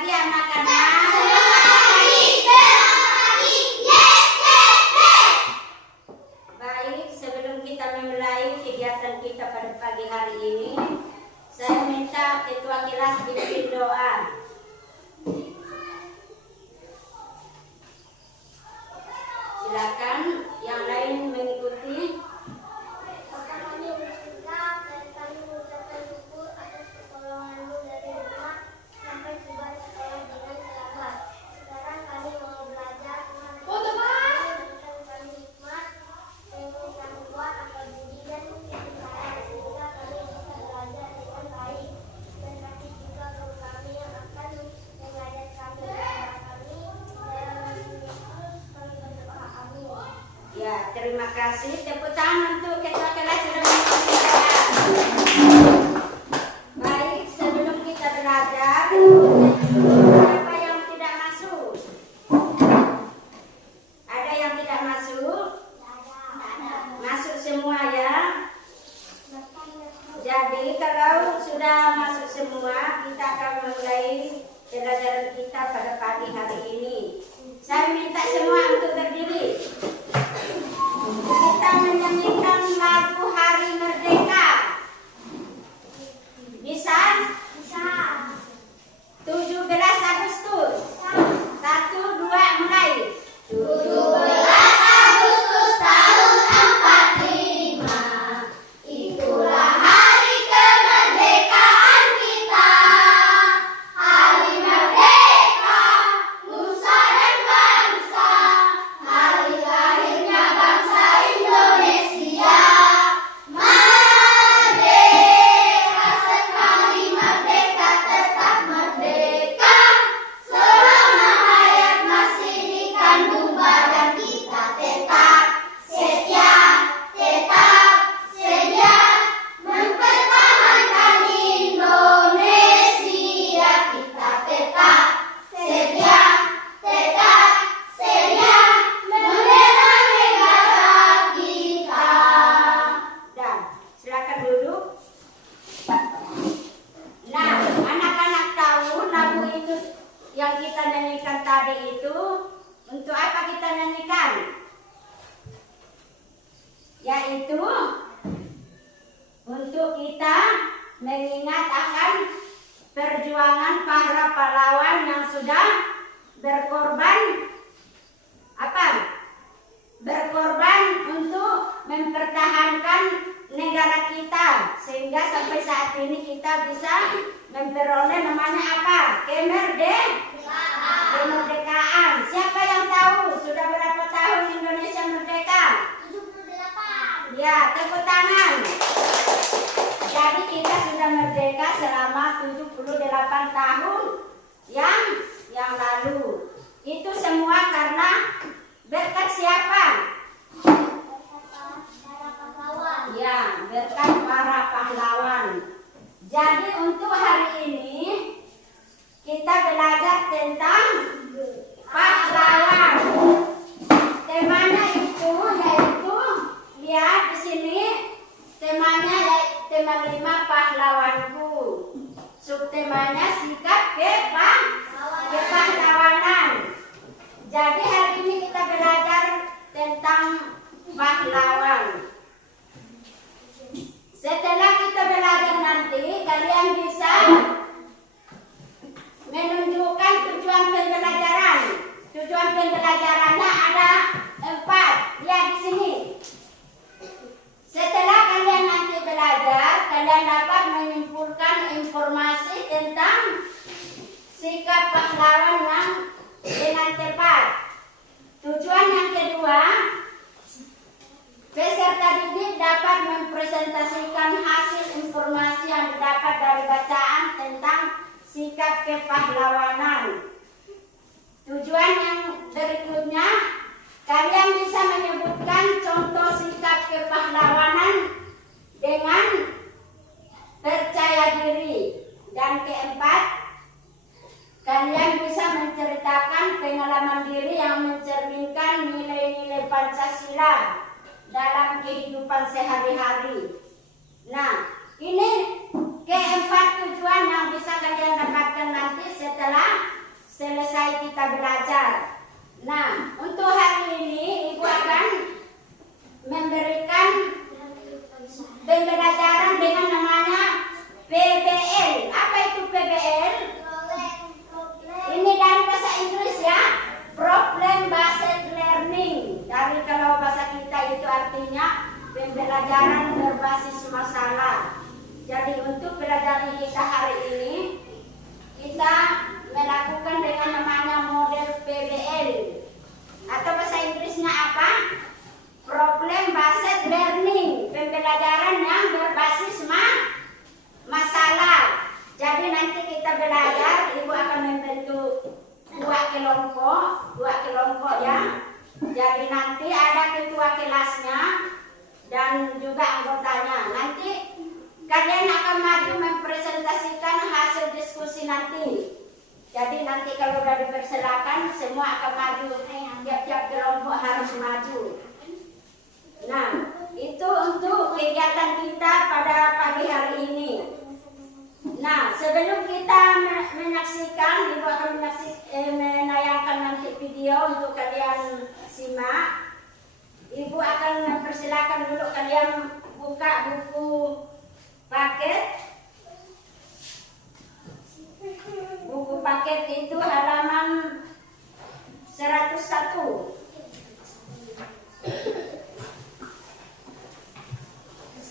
pagi anak-anak. Baik, sebelum kita memulai kegiatan kita pada pagi hari ini, saya minta ketua kelas pimpin doa. Silakan yang lain mengikuti. Ya, terima kasih. Tepuk tangan untuk ketua kelas sudah mengikuti doa. Baik, sebelum kita belajar, siapa yang tidak masuk? Ada yang tidak masuk? Masuk semua ya. Jadi kalau sudah masuk semua, kita akan memulai pelajaran kita pada pagi hari ini. Saya minta semua untuk berdiri. Kita menyanyikan lagu Hari Merdeka. Bisa? Bisa. 17 Agustus. 1, 2, mulai. 17 Agustus tahun 45. Itulah hari kemerdekaan kita. Hari merdeka, nusa dan bangsa. Hari lahirnya bangsa Indonesia. Merdeka sekali, merdeka tetap merdeka. Selama hayat masih dikandung badan kita tetap setia, mempertahankan Indonesia. Kita tetap setia, membela negara kita. Dan silakan duduk. Nah, anak-anak tahu lagu itu yang kita nyanyikan tadi itu untuk apa kita nyanyikan? Yaitu untuk kita mengingat akan perjuangan para pahlawan yang sudah berkorban berkorban untuk mempertahankan negara kita, sehingga sampai saat ini kita bisa memperoleh namanya apa? Kemerdekaan. Siapa yang tahu sudah berapa tahun Indonesia merdeka? 78. Ya, tepuk tangan. Jadi kita sudah merdeka selama 78 tahun yang lalu. Itu semua karena berkat siapa? Ya, berkat para pahlawan. Jadi untuk hari ini kita belajar tentang pahlawan. Temanya itu yaitu, lihat di sini, temanya yaitu tema 5 pahlawanku. Subtemanya sikap kepahlawanan. Jadi hari ini kita belajar tentang pahlawan. Setelah kita belajar nanti, kalian bisa menunjukkan tujuan pembelajaran. Tujuan pembelajarannya ada 4. Lihat di sini. Setelah kalian nanti belajar, kalian dapat menyimpulkan informasi tentang sikap pahlawan yang dengan tepat. Tujuan yang kedua, peserta didik dapat mempresentasikan hasil informasi yang didapat dari bacaan tentang sikap kepahlawanan. Tujuan yang berikutnya, kalian bisa menyebutkan contoh sikap kepahlawanan dengan percaya diri. Dan keempat, kalian bisa menceritakan pengalaman diri yang mencerminkan nilai-nilai Pancasila dalam kehidupan sehari-hari. Nah, ini keempat tujuan yang bisa kalian dapatkan nanti setelah belajar, ibu akan membentuk dua kelompok ya. Jadi nanti ada ketua kelasnya dan juga anggotanya. Nanti kalian akan maju mempresentasikan hasil diskusi nanti. Jadi nanti kalau sudah dipersilakan semua akan maju, tiap-tiap kelompok harus maju. Nah, itu untuk kegiatan kita pada pagi hari ini. Nah, sebelum kita menyaksikan, ibu akan menayangkan nanti video untuk kalian simak. Ibu akan mempersilakan dulu kalian buka buku paket. Buku paket itu halaman 101.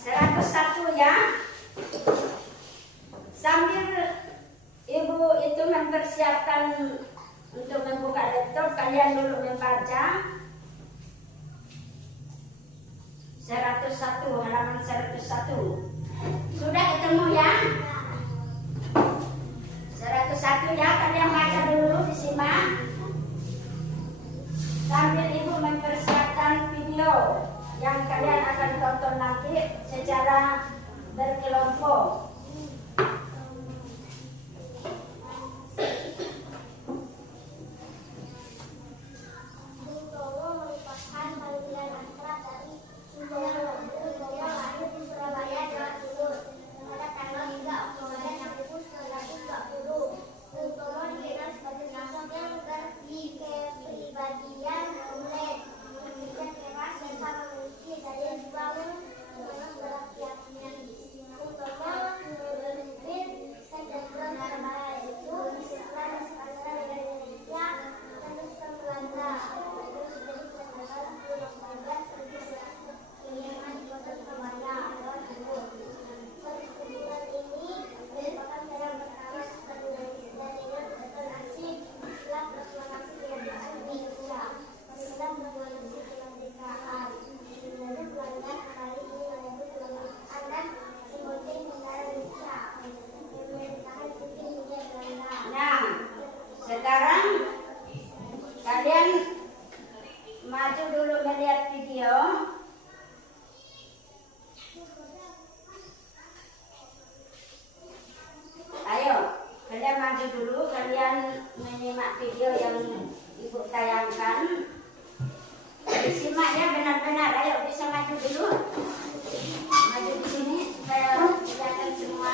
101 ya. Sambil ibu itu mempersiapkan untuk membuka laptop, kalian dulu membaca 101, halaman 101. Sudah ketemu ya? 101 ya, kalian baca dulu, disimak. Sambil ibu mempersiapkan video yang kalian akan tonton nanti secara berkelompok. Sekarang kalian maju dulu melihat video. Ayo, kalian maju dulu, kalian menyimak video yang ibu tayangkan. Disimak ya benar-benar. Ayo, bisa maju dulu. Maju di sini supaya kelihatan semua.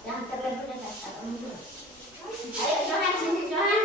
Yang terlebih dan ayo Johan, sini Johan.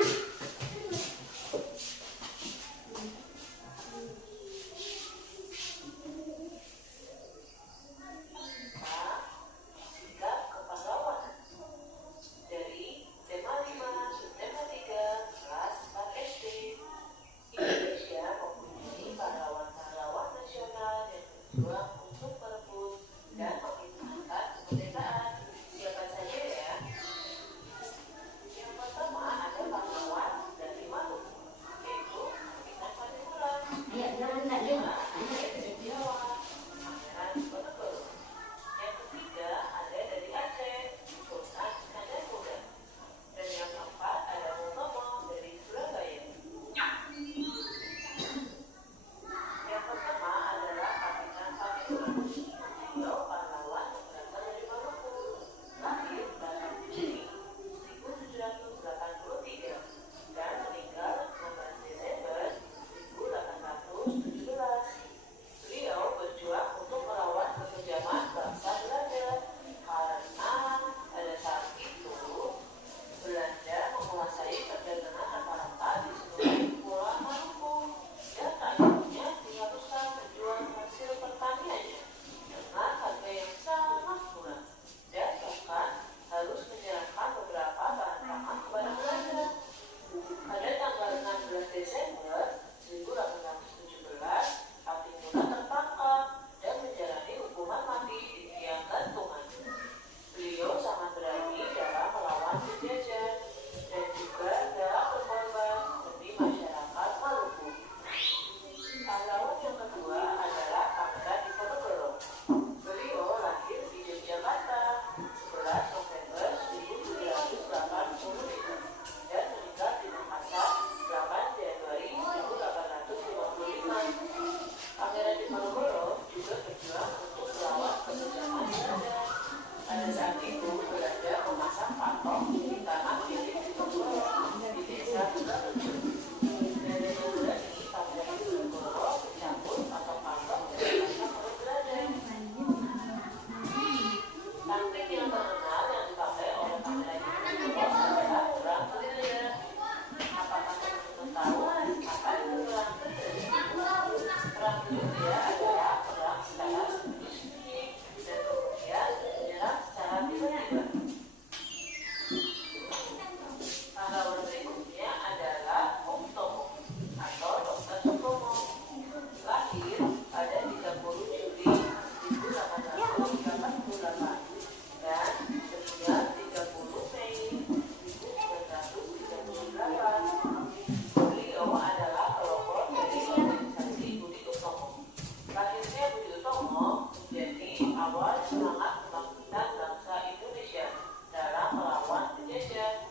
berawal semangat kebangkitan bangsa Indonesia dalam melawan penjajah.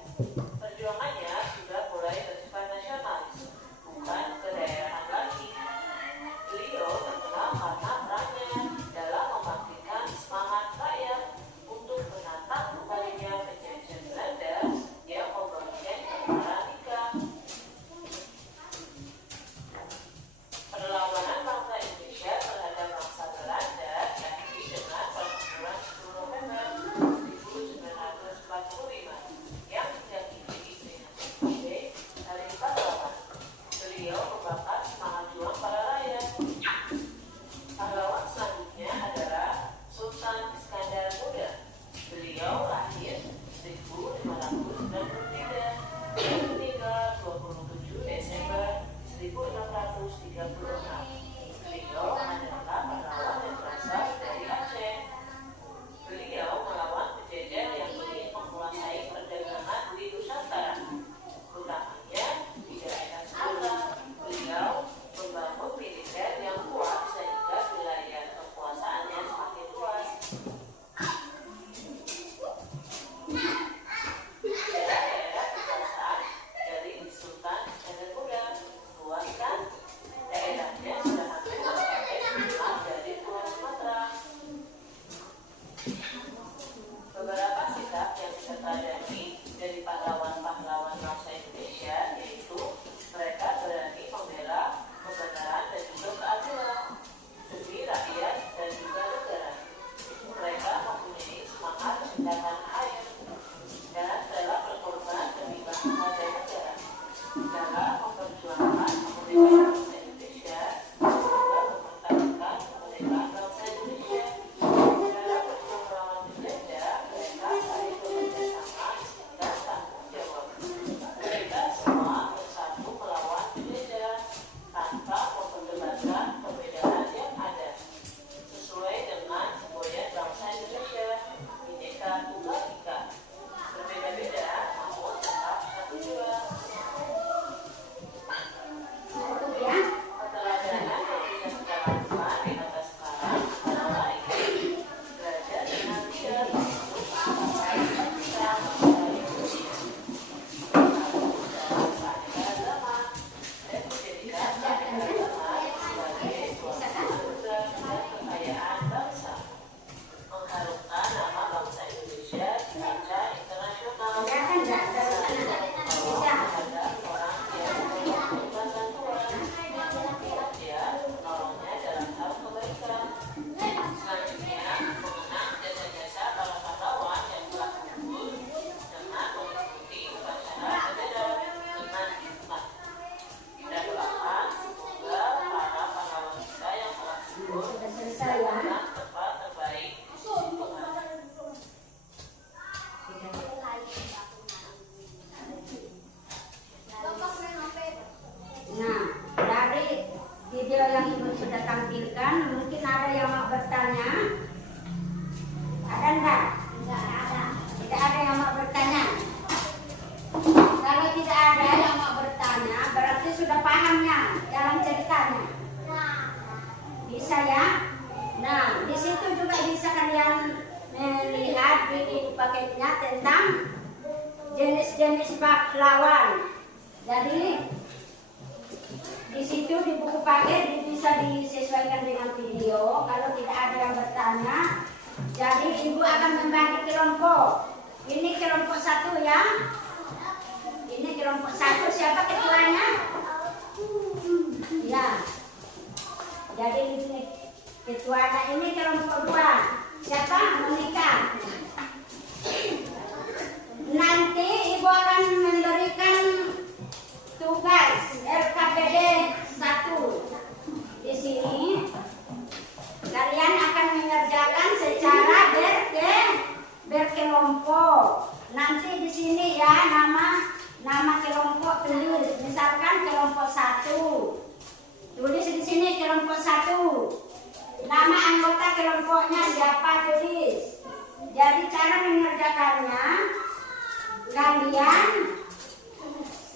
Perjuangannya sudah mulai bersifat nasionalis, bukan kedaerahan lagi. Beliau terkenal karena perannya dalam membangkitkan semangat rakyat untuk menatang kembalinya penjajah Belanda yang memperoleh negara nikah. Perlawanan bangsa Indonesia terhadap bangsa Belanda diakhiri dengan pertempuran 10 November 1945 yang diakhiri dengan sebagai Hari Pahlawan. Beliau membakar semangat juang para rakyat. Pahlawan selanjutnya adalah Sultan Iskandar Muda. Beliau lahir 1593 dan meninggal 27 Desember 1636. Beliau adalah pahlawan yang berasal dari Aceh. Beliau melawan penjajah yang ingin menguasai perdagangan di Nusantara, utamanya di daerah Sumatera. Beliau membangun militer yang kuat sehingga wilayah kekuasaannya semakin luas. Daerah-daerah kekuasaan dari Sultan Iskandar Muda luaskan daerahnya sudah hampir mencapai setengah dari Pulau Sumatera. Beberapa sikap yang ditertadani dari pahlawan-pahlawan bangsa Indonesia yaitu mereka berani membela kebenaran dan juga keadilan demi rakyat dan juga negara. Mereka mempunyai semangat cinta tanah air dan rela berkorban demi bangsa dan negara. Dalam memperjuangkan kemerdekaan bangsa Indonesia dan juga mempertahankan kemerdekaan bangsa Indonesia. Dalam berjuang melawan penjajah, mereka saling bekerjasama dan tanggung jawab. Mereka semua bersatu melawan penjajah tanpa memperdebatkan perbedaan yang ada. Sesuai dengan semboyan bangsa Indonesia, Bhinneka Tunggal Ika. Berbeda-beda namun tetap satu jiwa. Keteladanan yang bisa kita lakukan di masa sekarang antara lain belajar dengan bijak untuk mencapai cita-cita bangsa Indonesia, bersatu dalam keanekaragaman dan menjadikan keanekaragaman sebagai suatu anugerah dan kekayaan bangsa, mengharumkan nama bangsa Indonesia di kancah internasional, terhadap orang yang membutuhkan bantuan, dia menolongnya dalam hal kebaikan. Selanjutnya, mengenang jasa-jasa para pahlawan yang telah gugur dengan mengikuti upacara bendera dengan hikmat. Kita doakan semoga para pahlawan kita yang telah gugur mendapatkan tempat terbaik di sisi Tuhan. Nah, dari video yang Ibu sudah tampilkan, mungkin ada yang mau bertanya? Ada enggak? Tidak ada yang mau bertanya. Kalau tidak ada yang mau bertanya, berarti sudah pahamnya dalam ceritanya. Bisa ya? Nah, di situ juga bisa kalian melihat di paketnya tentang jenis-jenis pahlawan. Jadi di situ di buku paket bisa disesuaikan dengan video. Kalau tidak ada yang bertanya, jadi Ibu akan membagi kelompok. Ini kelompok 1 ya. Ini kelompok 1. Siapa ketuanya? Ya. Jadi ini ketuanya. Ini kelompok 2. Siapa? Monika. Nanti Ibu akan memberikan tugas RKPD 1. Di sini kalian akan mengerjakan secara berkelompok. Nanti di sini ya nama kelompok tulis. Misalkan kelompok 1. Tulis di sini kelompok 1. Nama anggota kelompoknya siapa, tulis. Jadi cara mengerjakannya kalian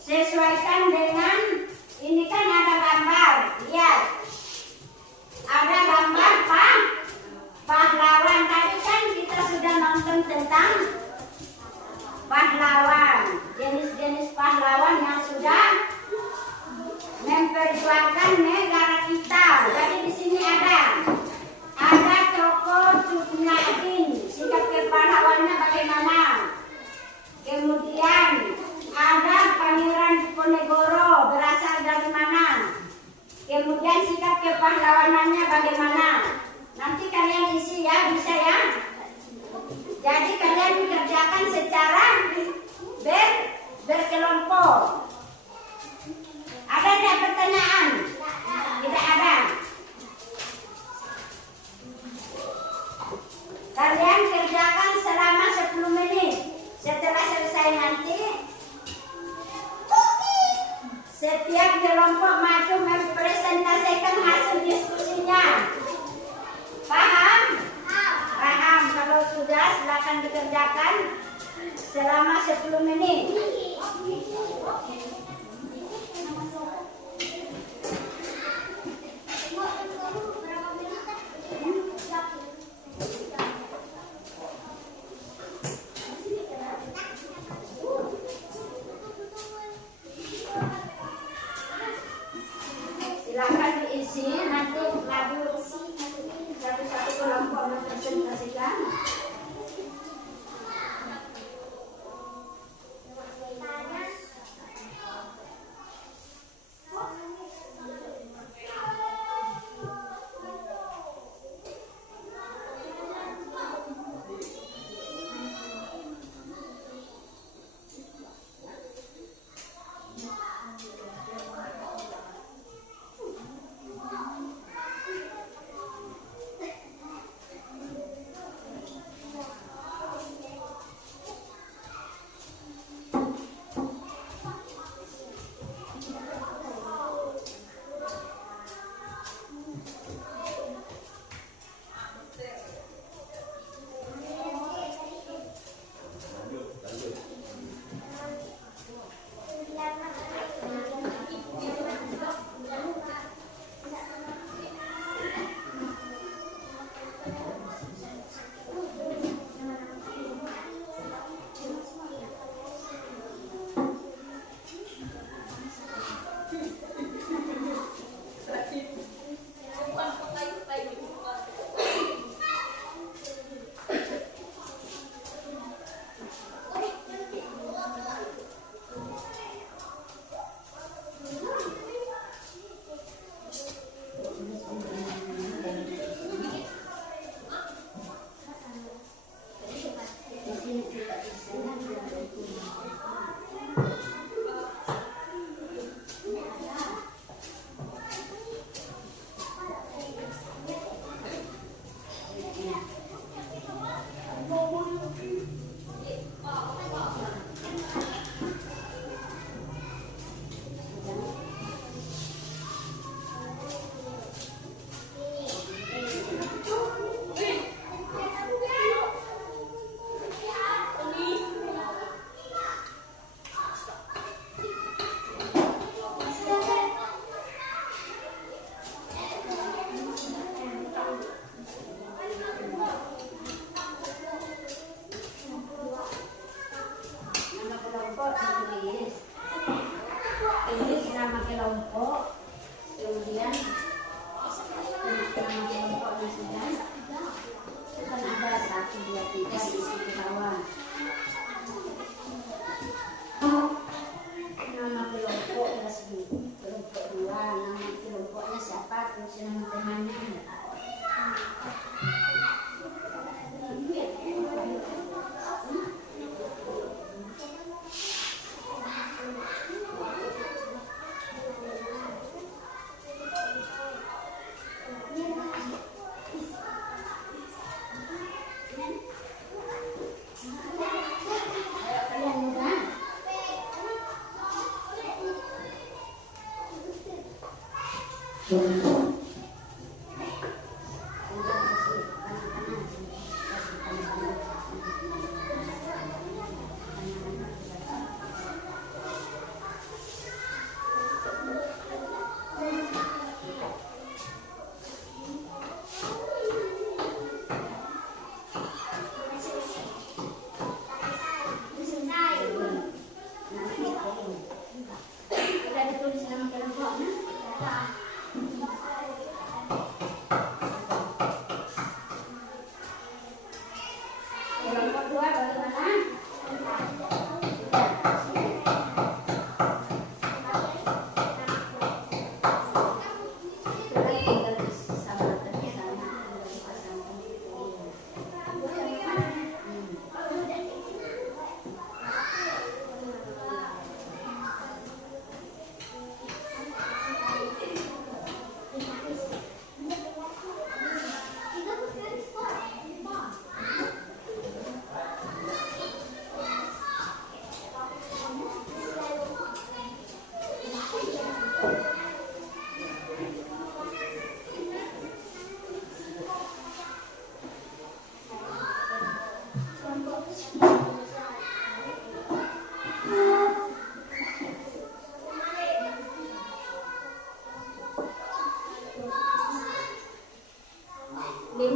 sesuaikan dengan ini kan ada gambar. Lihat. Ada gambar pahlawan. tentang pahlawan, jenis-jenis pahlawan yang sudah memperjuangkan negara kita. Jadi di sini ada tokoh Cut Nyak, sikap kepahlawannya bagaimana. Kemudian ada Pangeran Diponegoro, berasal dari mana. Kemudian sikap kepahlawanannya bagaimana. Nanti kalian isi ya, bisa ya. Jadi kalian dikerjakan secara berkelompok. Ada tidak pertanyaan? Tidak ada. Kalian kerjakan selama 10 menit. Setelah selesai nanti, setiap kelompok maju mempresentasikan hasil diskusinya. Paham? Paham. Kalau sudah, silakan dikerjakan selama 10 menit. Silakan diisi, nanti maju satu-satu kelompok mempresentasikan.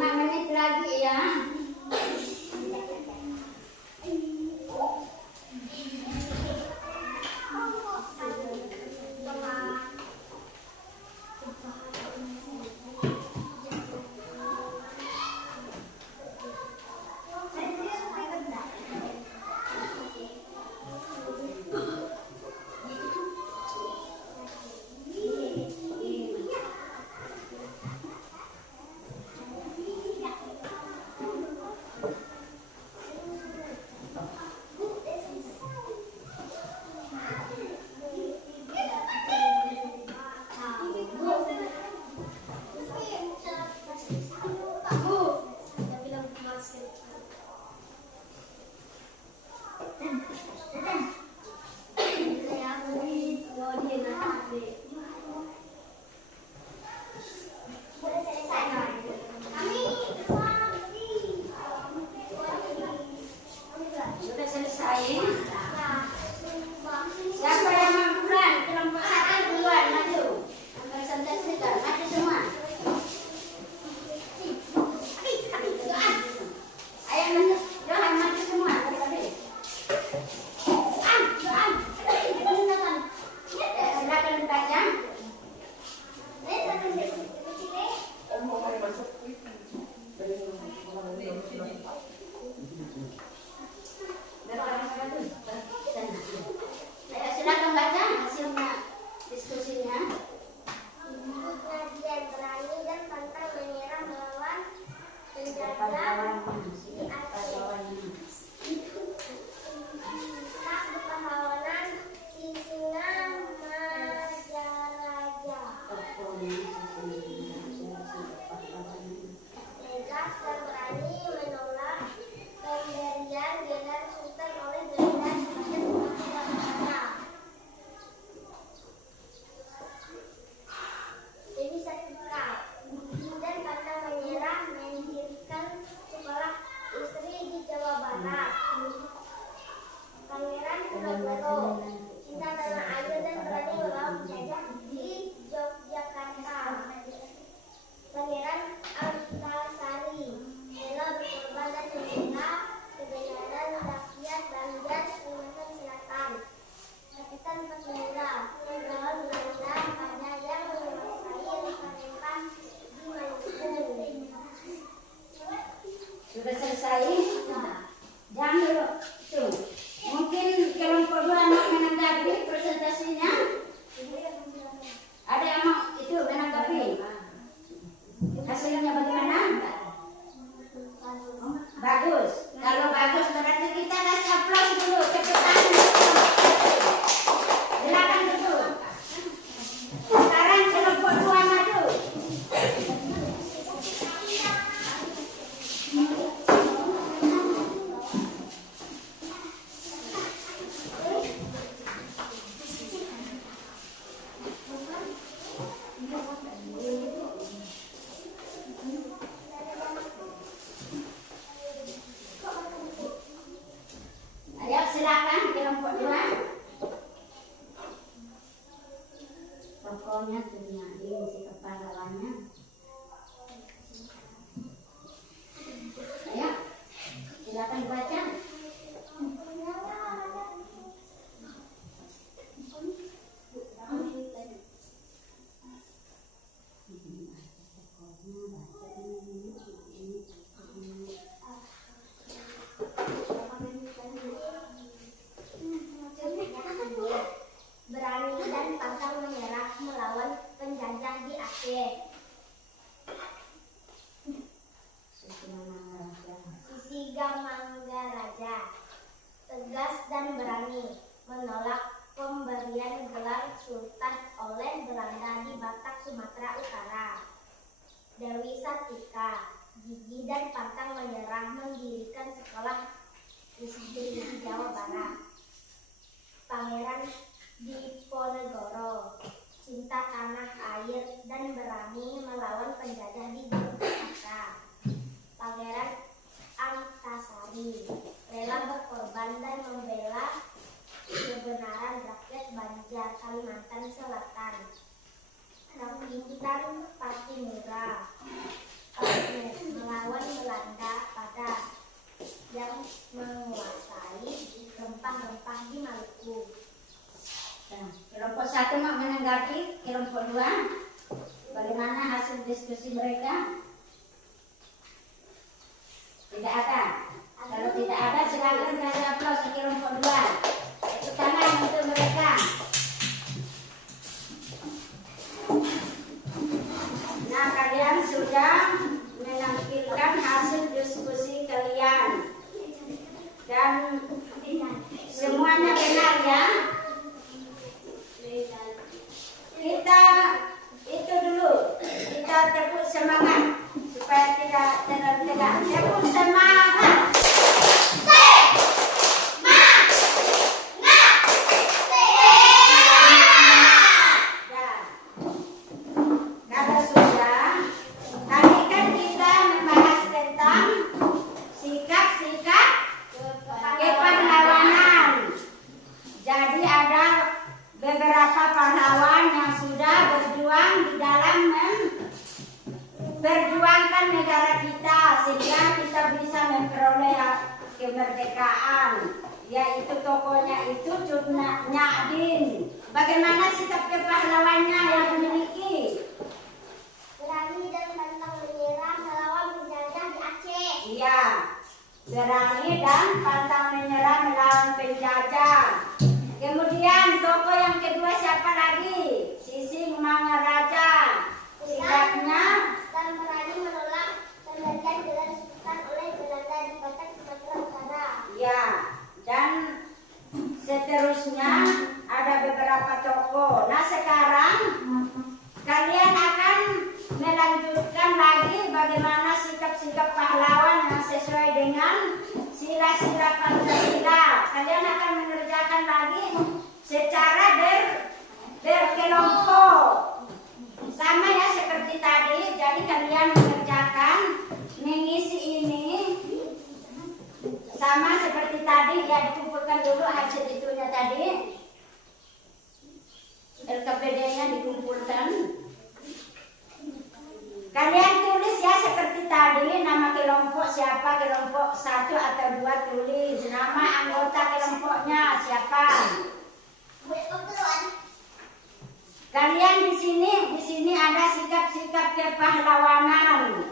5 menit lagi ya. Sudah selesai. Siapa yang mampuan? Kelompok 1 duluan maju. Presentasikan, maju semua. Ayo maju, Johan maju semua. Silakan dibaca. Silakan baca hasilnya diskusinya. Nadia berani dan pantang menyerah melawan penjajah di Aceh. Tak berpahlawanan si singa Majaraja. Tegas dan berani menolak pemberian gelar sultan oleh Belanda kepada Sumatera Utara. Dewi Sartika dan pantang menyerah mendirikan sekolah istri di Jawa Barat. Pangeran Purwokerto cinta tanah air dan berani melawan penjajah di Yogyakarta. Pangeran Antasari rela berkorban dan membela kebenaran rakyat Banjar Kalimantan Selatan. Kapitan Pasmura melawan Belanda pada yang menguasai Palembang di Maluku. Sudah selesai? Jangan dulu. Tuh. Mungkin kelompok 2 mau menanggapi presentasinya. Ada yang mau itu menanggapi? Hasilnya bagaimana? Bagus. Kalau bagus berarti kita kasih aplaus dulu. Tepuk tangan. Silakan duduk. Sekarang kelompok 2 maju. Ayo silakan kelompok 2. Pokoknya punya ini si kepahlawannya. Ayo silakan baca. Berani dan pantang menyerah melawan penjajah di Aceh. Sisingamangaraja tegas dan berani menolak pemberian gelar sultan oleh Belanda di Batak, Sumatera Utara. Dewi Sartika gigih dan pantang menyerah mendirikan sekolah istri di Jawa Barat. Pangeran Diponegoro cinta tanah air dan berani melawan penjajah di Yogyakarta. Pangeran Antasari rela berkorban dan membela kebenaran rakyat Banjar Kalimantan Selatan. Kapitan Patimura menanggapi kelompok 2? Bagaimana hasil diskusi mereka? Tidak ada. Kalau tidak ada, silakan kasih aplaus ke kelompok 2. Tepuk tangan untuk mereka. Nah, kalian sudah menampilkan hasil diskusi kalian. Dan semuanya benar ya. Kita itu dulu, kita tepuk semangat supaya tidak terlalu tegak. Tepuk semangat. Kalau sudah, tadi kan kita membahas tentang sikap-sikap kepahlawanan. Jadi ada beberapa pahlawan yang sudah berjuang di dalam memperjuangkan negara kita sehingga kita bisa memperoleh kemerdekaan. Yaitu tokohnya itu Cut Nyak. Bagaimana sikap kepahlawannya yang dimiliki? Berani dan pantang menyerah melawan penjajah di Aceh. Iya, berani dan pantang menyerah melawan penjajah. Kemudian tokoh yang kedua siapa lagi? Sising Mangaraja. Sikapnya Dan berani menolak pemberian gelar sultan oleh Belanda di Batak, Sumatera Utara. ya, dan seterusnya ada beberapa tokoh. Nah, sekarang kalian akan melanjutkan lagi bagaimana sikap-sikap pahlawan yang sesuai dengan sila-sila Pancasila. Kalian akan mengerjakan lagi secara berkelompok. Sama ya seperti tadi. Jadi kalian mengerjakan mengisi ini sama seperti tadi ya, dikumpulkan dulu hasil itunya tadi. LKPD-nya dikumpulkan. Kalian tulis ya seperti tadi, nama kelompok siapa, kelompok 1 atau 2 tulis, nama anggota kelompoknya siapa. Kalian di sini ada sikap-sikap kepahlawanan.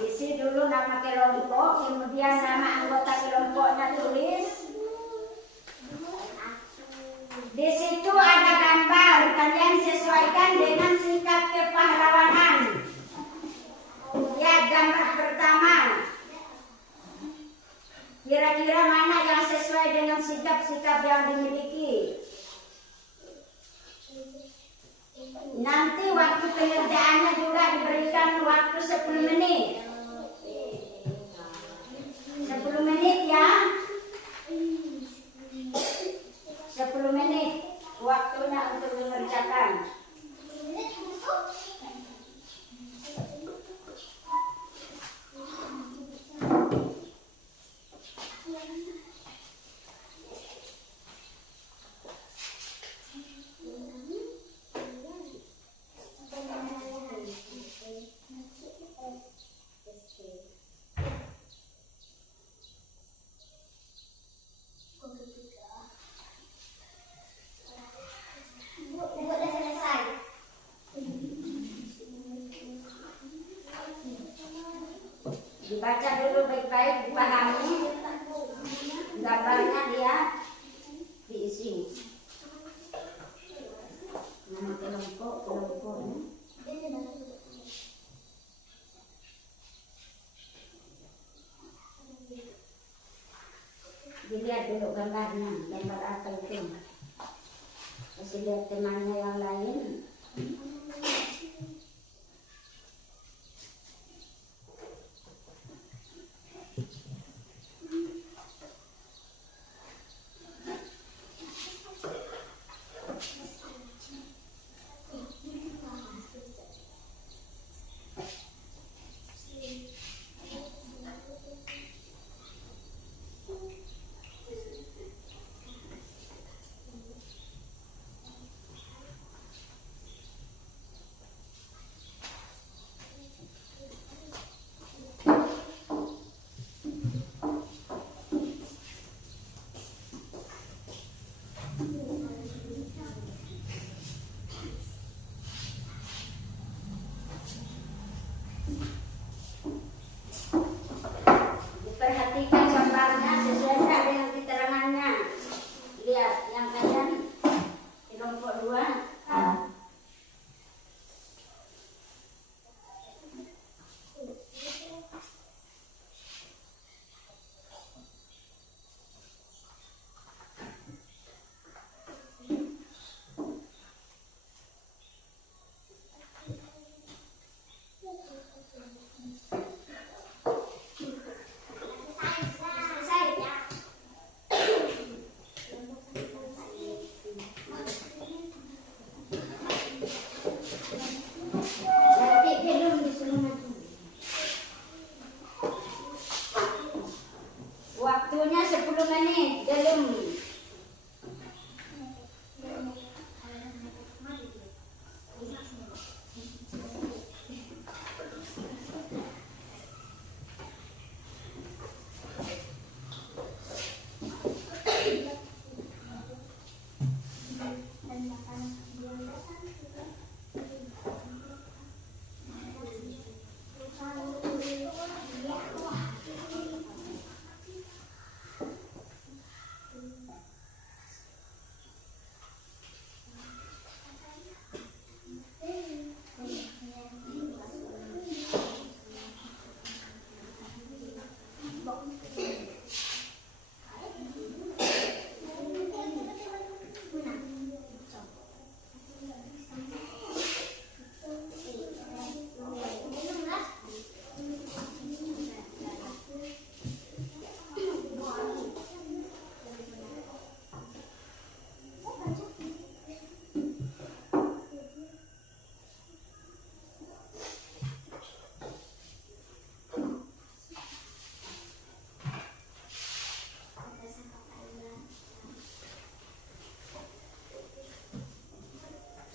Isi dulu nama kelompok, kemudian nama anggota kelompoknya tulis. Di situ ada gambar, kalian sesuaikan dengan sikap kepahlawanan. Lihat gambar pertama. Kira-kira mana yang sesuai dengan sikap-sikap yang dimiliki? Nanti waktu pengerjaannya juga diberikan waktu 10 menit. 10 menit ya. 10 menit waktunya untuk mengerjakan. Dibaca dulu baik-baik, dipahami gambarnya, dia diisi nama kelompoknya. Dilihat dulu gambarnya, gambar apa itu. Kasih lihat temannya yang lain. lihat yang kalian kelompok 2. Nanti belum disuruh maju. Waktunya 10 menit belum.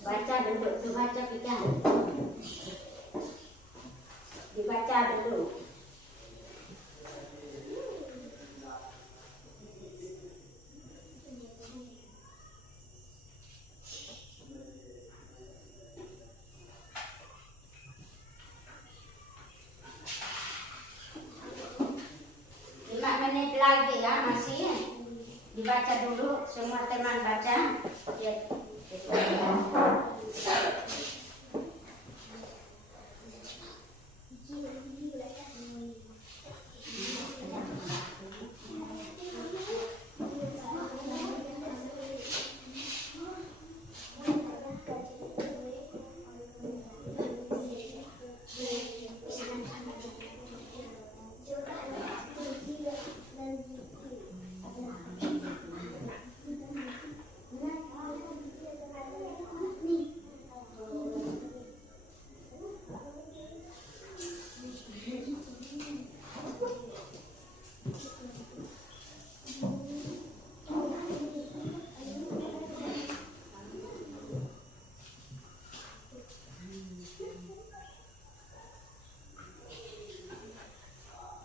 Baca dulu, tuh baca kita. Dibaca dulu. Menit lagi ya, masih dibaca dulu, semua teman baca ya.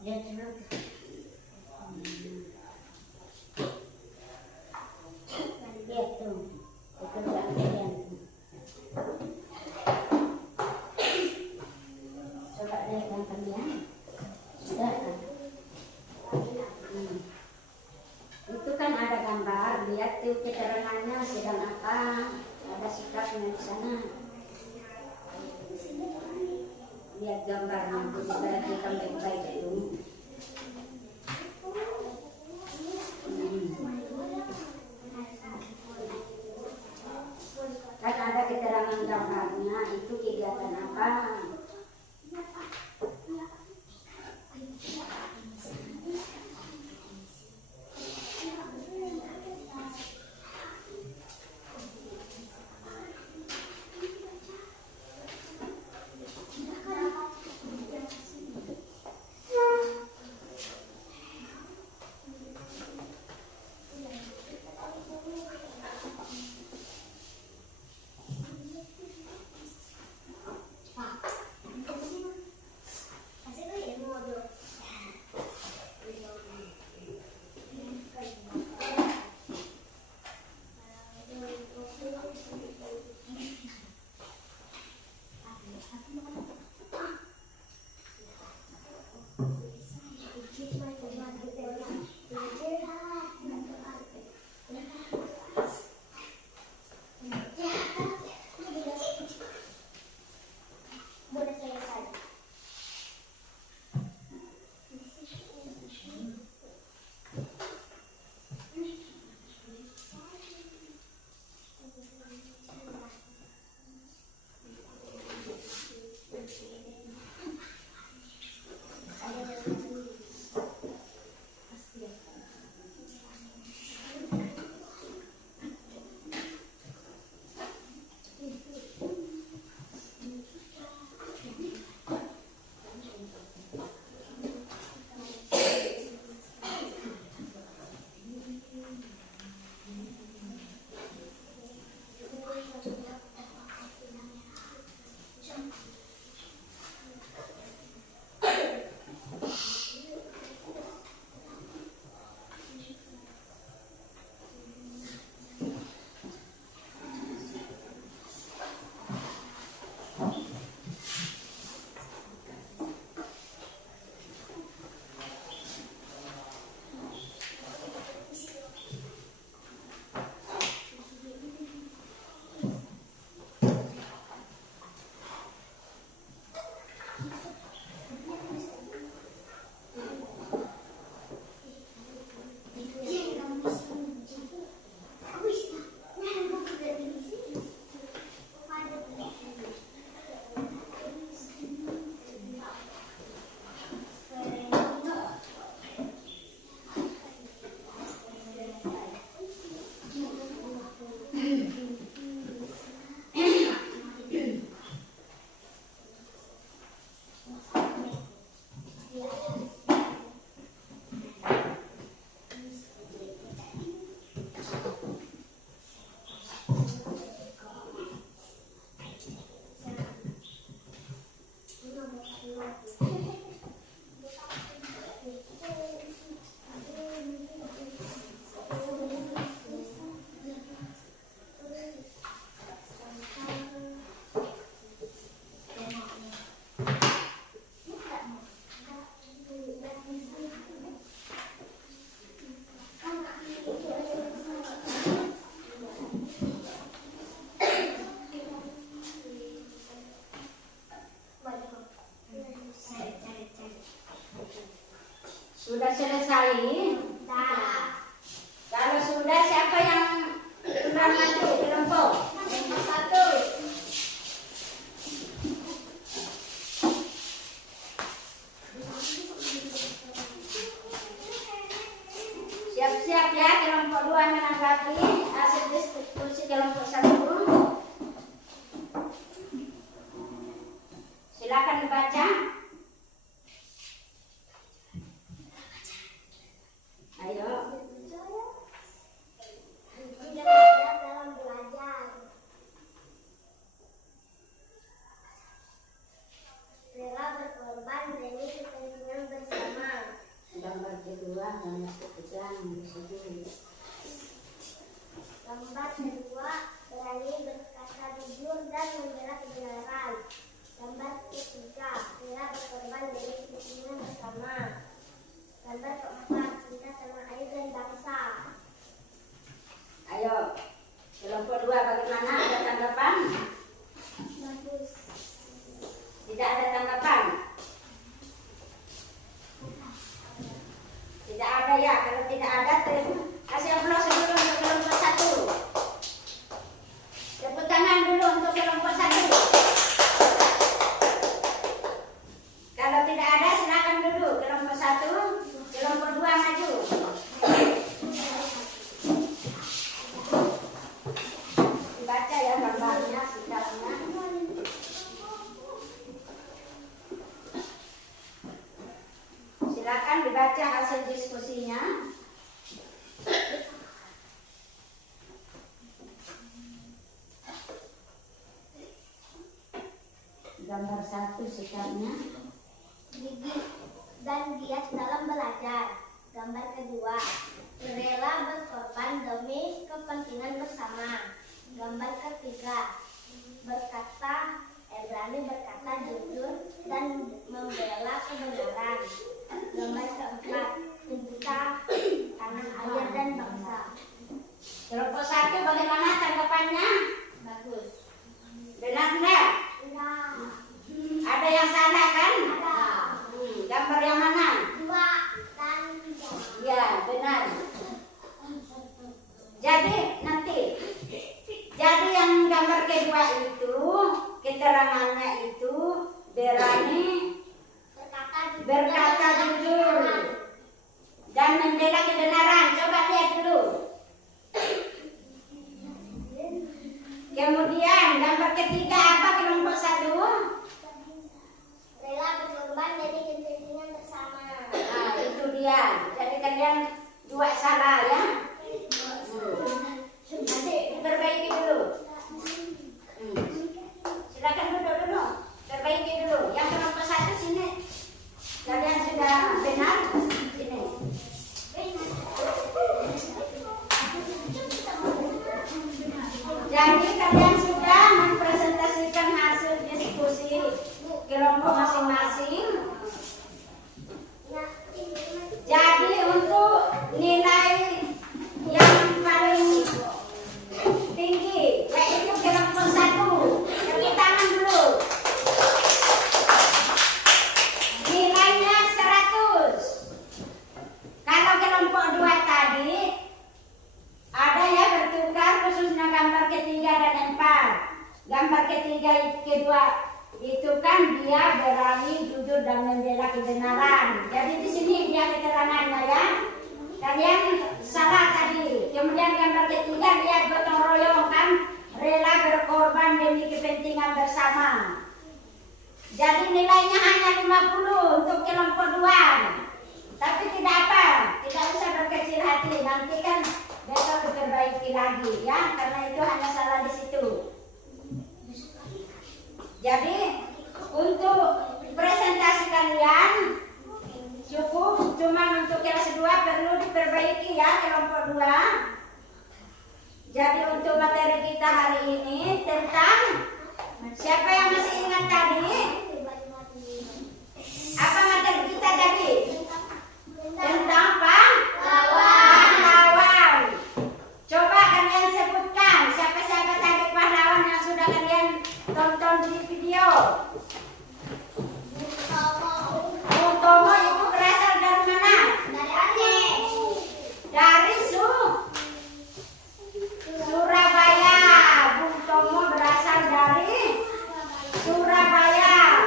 Lihat dulu. Lihat tuh, pekerjaan kalian. Coba lihat yang kalian. Sudah kan? Itu kan ada gambar. Lihat tuh keterangannya sedang apa. Ada sikapnya di sana. Lihat gambarnya, perhatikan baik-baik itu. Kan ada keterangan gambarnya, itu kegiatan apa. lagi hasil diskusi kelompok 1. Silakan dibaca. Ayo. Belajar dalam belajar. Rela berkorban demi kepentingan bersama. Gambar kedua dan ketiga disitu. Gambar kedua, berani berkata jujur dan membela kebenaran. Gambar ketiga, rela berkorban demi kepentingan bersama. Gambar keempat, cinta tanah air dan bangsa. Ayo. Kelompok 2 bagaimana? Ada tanggapan? Bagus. Tidak ada tanggapan? Tidak ada ya. Kalau tidak ada, kasih aplaus dulu untuk kelompok 1. Tepuk tangan dulu untuk kelompok 1. Kalau tidak ada, silakan duduk. Kelompok 1, kelompok 2 maju. Dibaca ya gambarnya, sikapnya. Silakan dibaca hasil diskusinya. Gambar 1 sikapnya. Gigih dan giat dalam belajar. Gambar kedua, rela berkorban demi kepentingan bersama. Gambar ketiga, berani berkata jujur dan membela kebenaran. Gambar keempat, cinta tanah air dan bangsa. Kelompok 1 bagaimana tanggapannya? Bagus. Benar enggak? Enggak. Ada yang salah kan? Ada. Gambar yang mana? 2 dan 3. Ya, benar. Jadi nanti, jadi yang gambar kedua itu, keterangannya itu berani berkata jujur dan membela kebenaran. Coba lihat dulu. Kemudian gambar ketiga apa kelompok 1? Rela berkorban demi kepentingan bersama. Nah, itu dia. Jadi kalian 2 salah ya. Nanti perbaiki dulu. Silakan duduk dulu. Perbaiki dulu. Yang kelompok 1 sini. Kalian sudah benar? Sini. Jadi kalian sudah mempresentasikan hasil diskusi kelompok masing-masing. Jadi untuk nilai yang paling tinggi yaitu kelompok 1. Tepuk tangan dulu. Nilainya 100. Kalau kelompok 2 tadi ada ya bertukar khususnya gambar ketiga dan 4. Gambar ketiga kedua itu kan dia berani jujur dan membela kebenaran. Jadi di sini dia keterangannya ya. Kalian salah tadi. Kemudian gambar ketiga lihat gotong royong kan rela berkorban demi kepentingan bersama. Jadi nilainya hanya 50 untuk kelompok 2. Tapi tidak apa, tidak usah berkecil hati. Nanti kan besok diperbaiki lagi ya, karena itu hanya salah di situ. Jadi untuk presentasi kalian cukup, cuma untuk kelas 2 perlu diperbaiki ya kelompok 2. Jadi untuk materi kita hari ini tentang, siapa yang masih ingat tadi? Apa materi kita tadi? Tentang pahlawan. Coba kalian sebutkan siapa-siapa tadi pahlawan yang sudah kalian tonton di video. Bung Tomo itu berasal dari mana? Dari Aceh. Dari Surabaya. Bung Tomo berasal dari Surabaya.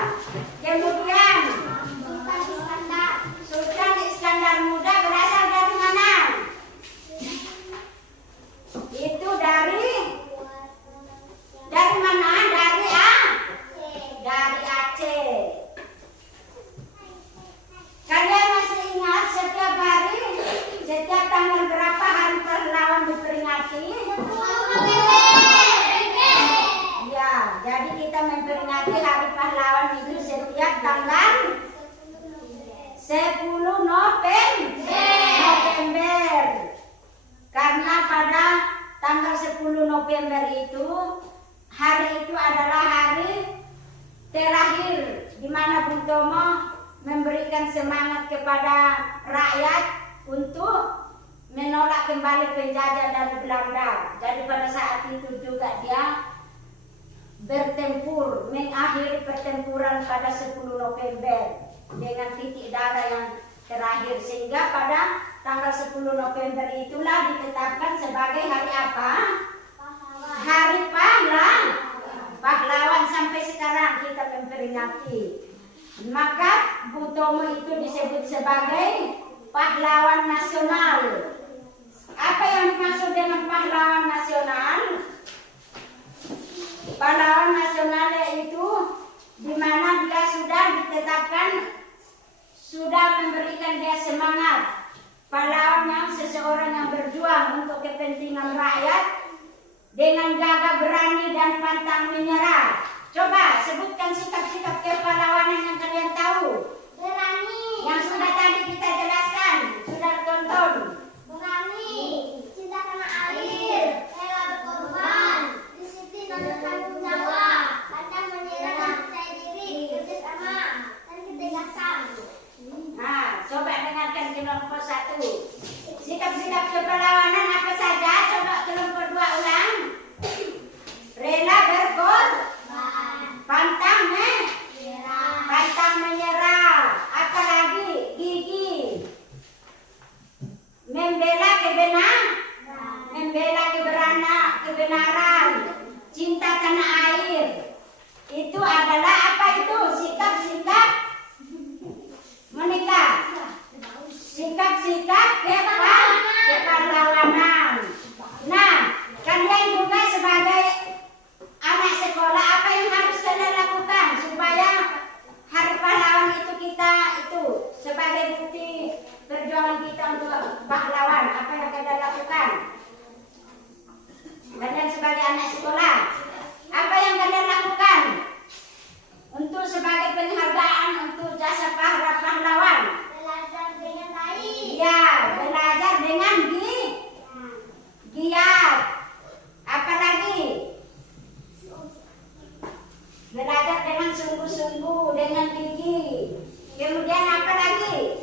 November itu, hari itu adalah hari terakhir di mana Bung Tomo memberikan semangat kepada rakyat untuk menolak kembali penjajah dari Belanda. Jadi pada saat itu juga dia bertempur, mengakhiri pertempuran pada 10 November dengan titik darah yang terakhir, sehingga pada tanggal 10 November itulah ditetapkan sebagai hari apa? Hari pahlawan. Sampai sekarang kita memperingati. Maka Bung Tomo itu disebut sebagai pahlawan nasional. Apa yang dimaksud dengan pahlawan nasional? Pahlawan nasional yaitu di mana dia sudah ditetapkan, sudah memberikan dia semangat. Pahlawan yang seseorang yang berjuang untuk kepentingan rakyat dengan gagah berani dan pantang menyerah. Coba sebutkan sikap-sikap kepahlawanan yang kalian tahu. Berani. Yang sudah tadi kita jelaskan, sudah tonton. Berani. Cinta tanah air. Rela berkorban. Disiplin dan bertanggung jawab. Pantang menyerah dan percaya diri. Kerjasama dan ketegasan. Nah, coba dengarkan kelompok 1. Sikap-sikap kepahlawanan apa saja? Coba kelompok 2 ulang. Rela berkorban, pantang menyerah, apalagi gigih, membela kebenaran, cinta tanah air. Itu adalah apa itu? Sikap-sikap menikah, sikap-sikap kepahlawanan. Nah, kalian juga sebagai anak sekolah, apa yang harus kalian lakukan supaya Hari Pahlawan itu kita itu sebagai bukti perjuangan kita untuk pahlawan? Apa yang kalian lakukan? Kalian sebagai anak sekolah, apa yang kalian lakukan untuk sebagai penghargaan untuk jasa pahlawan? Belajar dengan baik. Ya, belajar dengan giat. Apalagi belajar dengan sungguh-sungguh, dengan gigih. Kemudian apa lagi?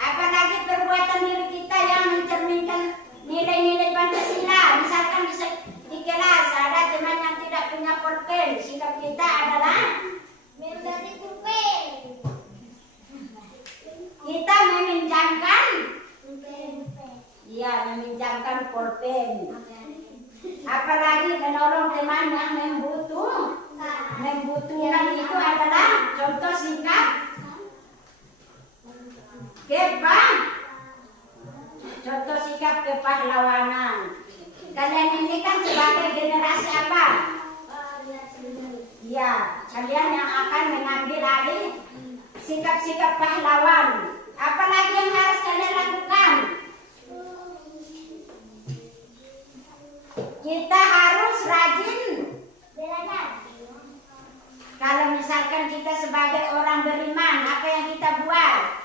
Apalagi perbuatan diri kita yang mencerminkan nilai-nilai Pancasila. Misalkan di kelas ada teman yang tidak punya pulpen, sikap kita adalah Memberi pulpen. kita meminjamkan, iya, meminjamkan pulpen. Apalagi menolong teman yang membutuhkan, itu adalah contoh sikap contoh sikap kepahlawanan. Kalian ini kan sebagai generasi apa? Ya, kalian yang akan mengambil alih sikap-sikap pahlawan. Apalagi yang harus kalian lakukan? Kita harus rajin Belajar. Kalau misalkan kita sebagai orang beriman, apa yang kita buat?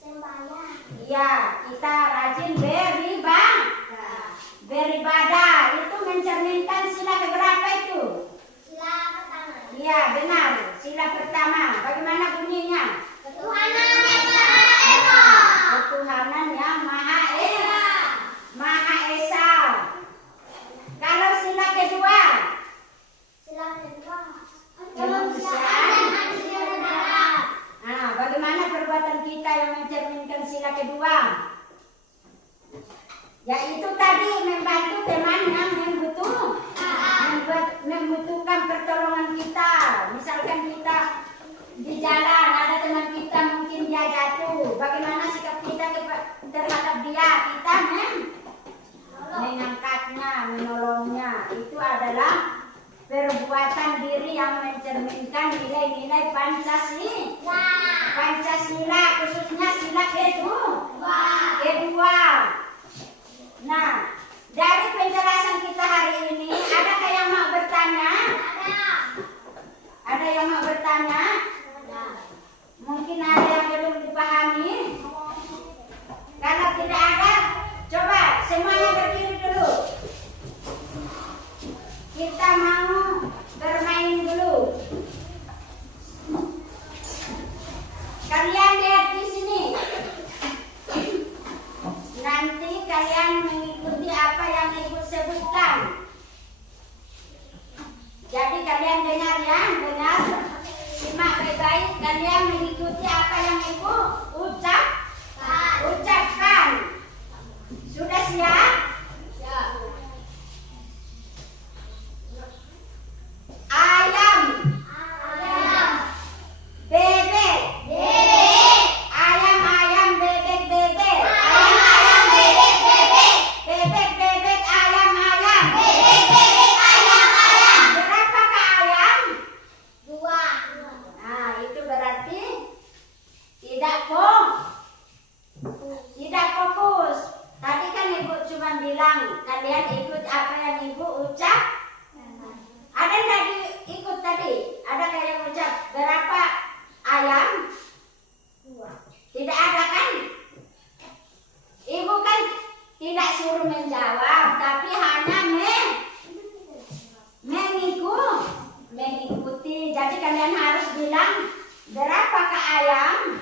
Sembahyang. Iya, kita rajin beribadah. Itu mencerminkan sila keberapa itu? Sila pertama. Iya, benar. Sila pertama. Bagaimana bunyinya? Ketuhanan yang Maha Esa. Ketuhanan yang Maha Esa. Kalau sila kedua? Sila kedua. Kemanusiaan dan manusia negara. Nah, bagaimana perbuatan kita yang mencerminkan sila kedua? Yaitu tadi membantu teman yang membutuhkan pertolongan kita. Misalkan kita di jalan, ada teman kita mungkin dia jatuh. Bagaimana sikap kita terhadap dia? Kita mengangkatnya, menolongnya. Itu adalah perbuatan diri yang mencerminkan nilai-nilai Pancasila, khususnya sila kedua. Nah, dari penjelasan kita hari ini, adakah yang mau bertanya? Ada yang mau bertanya? Mungkin ada yang belum dipahami. Kalau tidak ada, coba semuanya berdiri dulu. mengikuti apa yang ibu sebutkan. Jadi kalian dengar ya, dengar, simak baik-baik. Kalian mengikuti apa yang ibu ucapkan. Sudah siap? Ayam, bebek, ayam, bebek, bebek, bebek, ayam. Berapakah ayam? 2. Nah, itu berarti tidak fokus. Tadi kan ibu cuma bilang kalian ikut apa yang ibu ucap. Ada nggak ikut tadi? Ada kayak ucap berapa ayam? 2. Tidak ada kan? Ibu kan tidak suruh menjawab, tapi hanya mengikuti. Jadi kalian harus bilang berapakah ayam?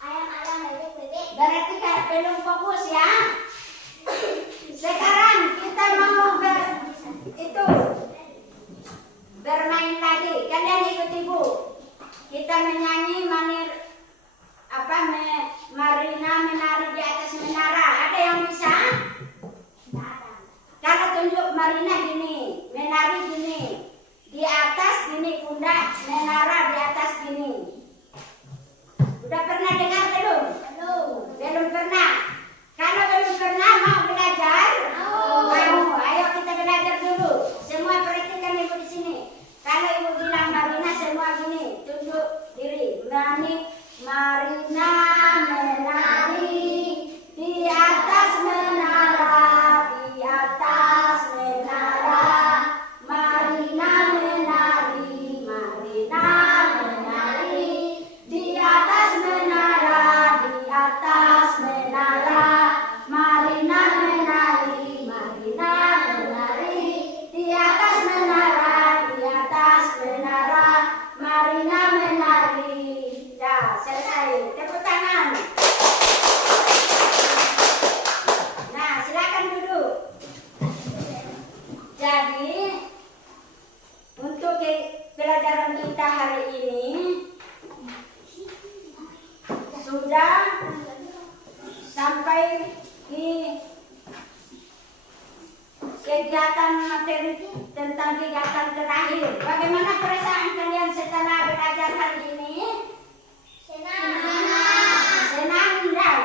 Ayam, bebek. Berarti kan belum fokus ya. Sekarang kita mau bermain lagi. Kalian ikut ibu. Kita menyanyi Marina menari di atas menara. Ada yang bisa? Kalau tunjuk Marina gini, menari gini, di atas gini pundak, menara di atas gini. Udah pernah dengar belum? Belum pernah. Kalau belum pernah mau belajar? Mau. Ayo kita belajar dulu. Semua perhatikan ibu di sini. Kalau ibu bilang Marina semua gini, tunjuk diri. Marina menari di atas menara, di atas menara. Marina menari, di atas menara, di atas menara. Marina menari, di atas menara, di atas menara. Marina menari. Dah, selesai. Tepuk tangan. Nah, silakan duduk. Jadi, untuk pelajaran kita hari ini sudah sampai di kegiatan materi tentang kegiatan terakhir. Bagaimana perasaan kalian setelah belajar hari ini? Senang enggak?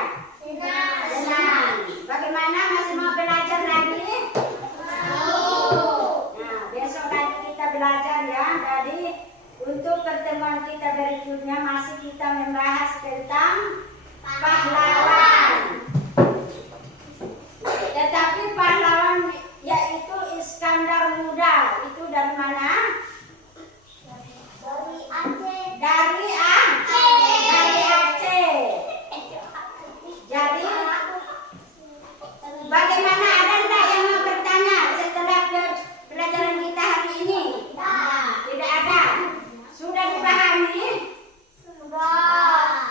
Senang. Bagaimana, masih mau belajar lagi? Nah, besok lagi kita belajar ya. Jadi untuk pertemuan kita berikutnya masih kita membahas tentang pahlawan. Tetapi pahlawan yaitu Iskandar Muda. Itu dari mana? Dari Aceh. Jadi bagaimana, ada enggak yang mau bertanya setelah pelajaran kita hari ini? Tidak ada. Sudah dipahami?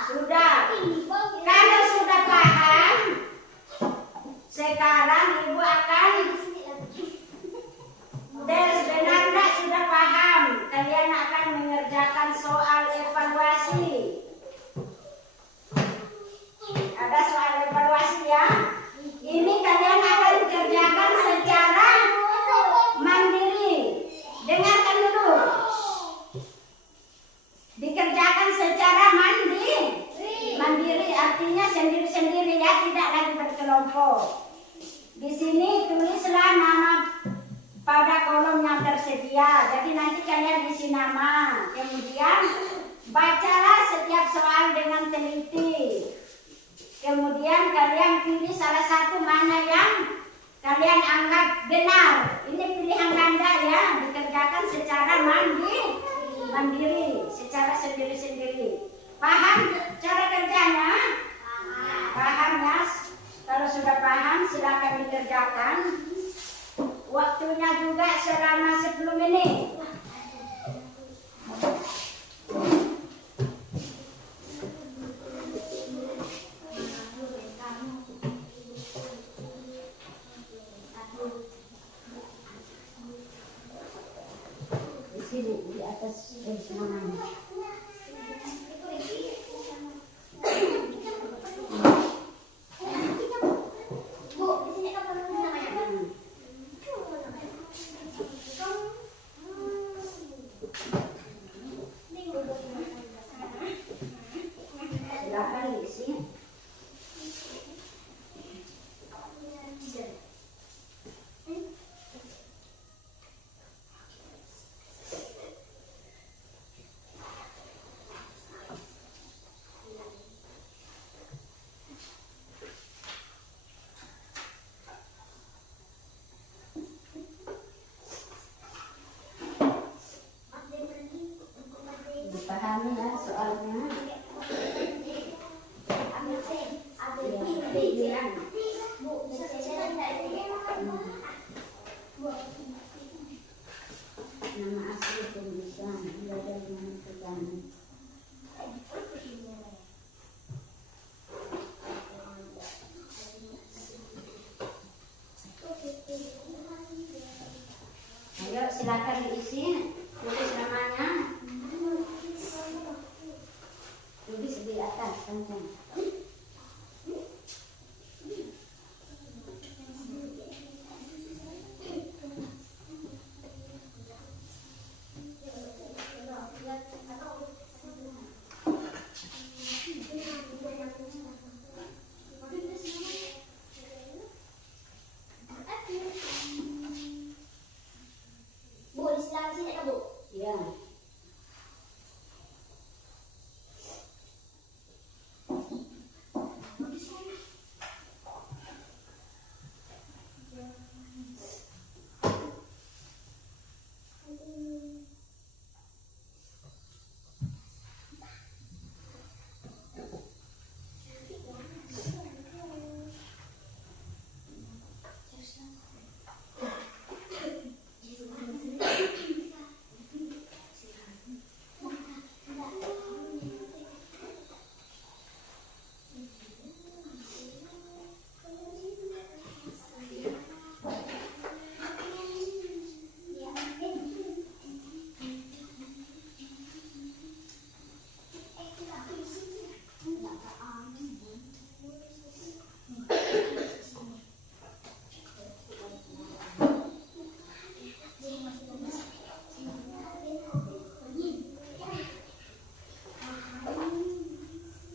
Sudah. Kalau sudah paham, sekarang ibu akan benar-benar sudah paham. Kalian akan mengerjakan soal evaluasi. Ada soal evaluasi ya. Ini kalian akan kerjakan secara mandiri. Dengarkan dulu. Dikerjakan secara mandiri artinya sendiri-sendiri ya, tidak lagi berkelompok. Di sini tulislah nama pada kolom yang tersedia. Jadi nanti kalian isi nama. Kemudian bacalah setiap soal dengan teliti. Kemudian kalian pilih salah satu mana yang kalian anggap benar. Ini pilihan ganda ya, dikerjakan secara mandiri, secara sendiri-sendiri. Paham cara kerjanya? Paham ya? Kalau sudah paham silakan dikerjakan. Waktunya juga selama 10 menit. sini di atas tulis namanya. Bu, di sini kapan tulis namanya? Silakan diisi. Dipahami ya soalnya. Iya. Bu, bisa saya tidak ini? Nama asli tulisan belajar dengan petani. Ayo silakan diisi, tulis namanya, tulis di atas kancing. Bu, di sebelah sini Kak, Bu. Ya.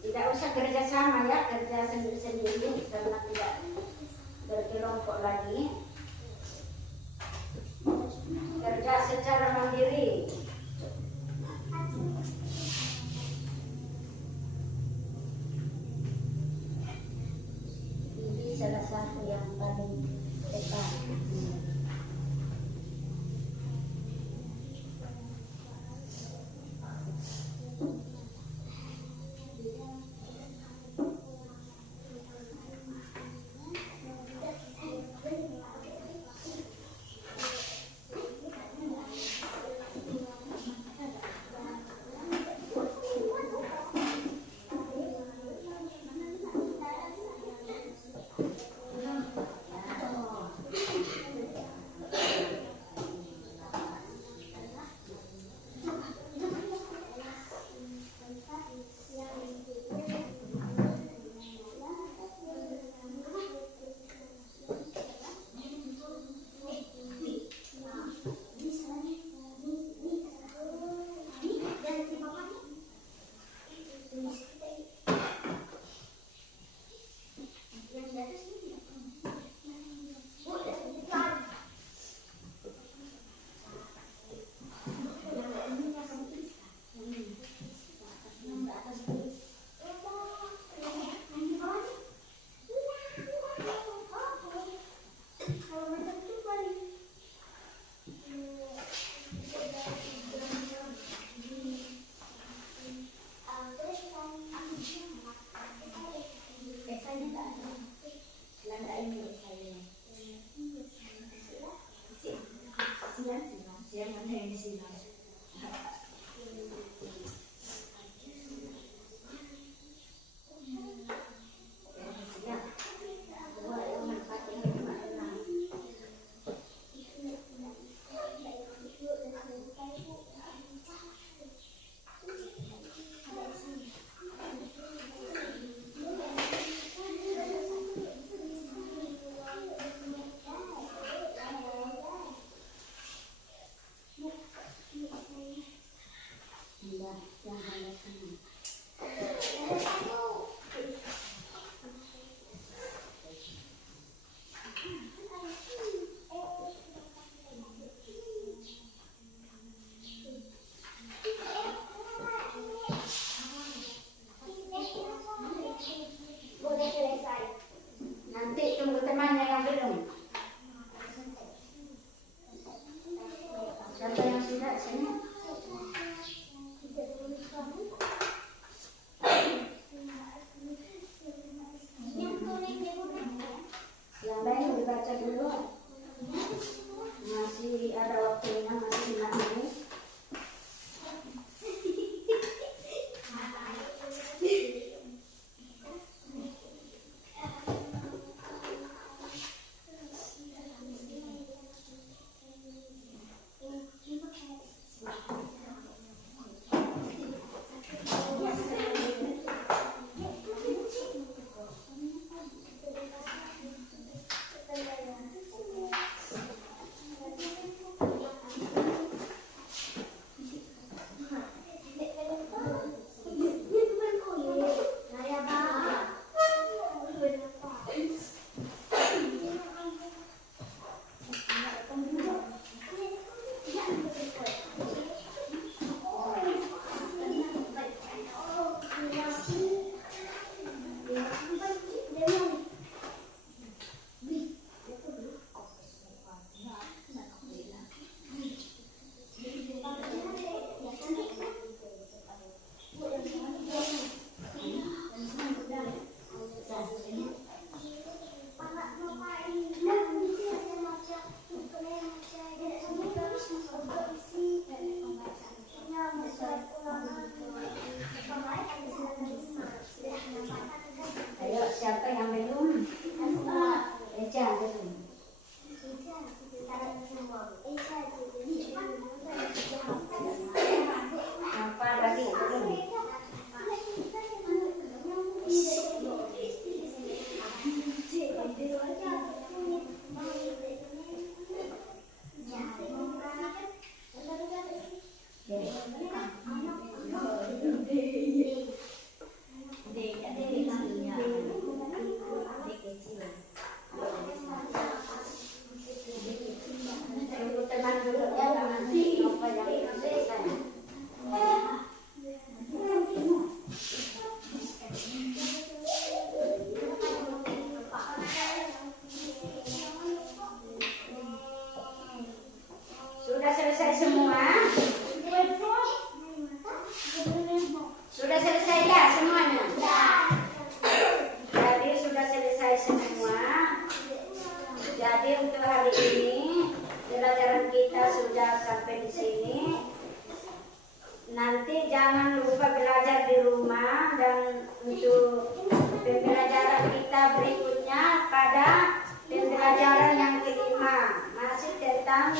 Tidak usah kerja sama ya, kerja sendiri-sendiri karena tidak berkelompok lagi. Kerja secara mandiri. Ini salah satu yang paling tepat. tunggu temannya yang belum. Siapa yang sudah sini? Yang lain dibaca dulu. Masih ada waktunya, masih 5 menit. Ayo, siapa yang belum? Eja belum. Apa lagi belum? Tunggu teman dulu ya, nanti apa yang selesai. Sudah selesai semua? Sudah selesai ya semuanya? Jadi sudah selesai semua. Jadi untuk hari ini pelajaran kita sudah sampai di sini. Nanti jangan lupa belajar di rumah, dan untuk pembelajaran kita berikutnya pada pembelajaran yang kelima, masih tentang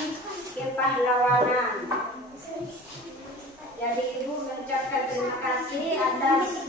kepahlawanan. Jadi Ibu mengucapkan terima kasih atas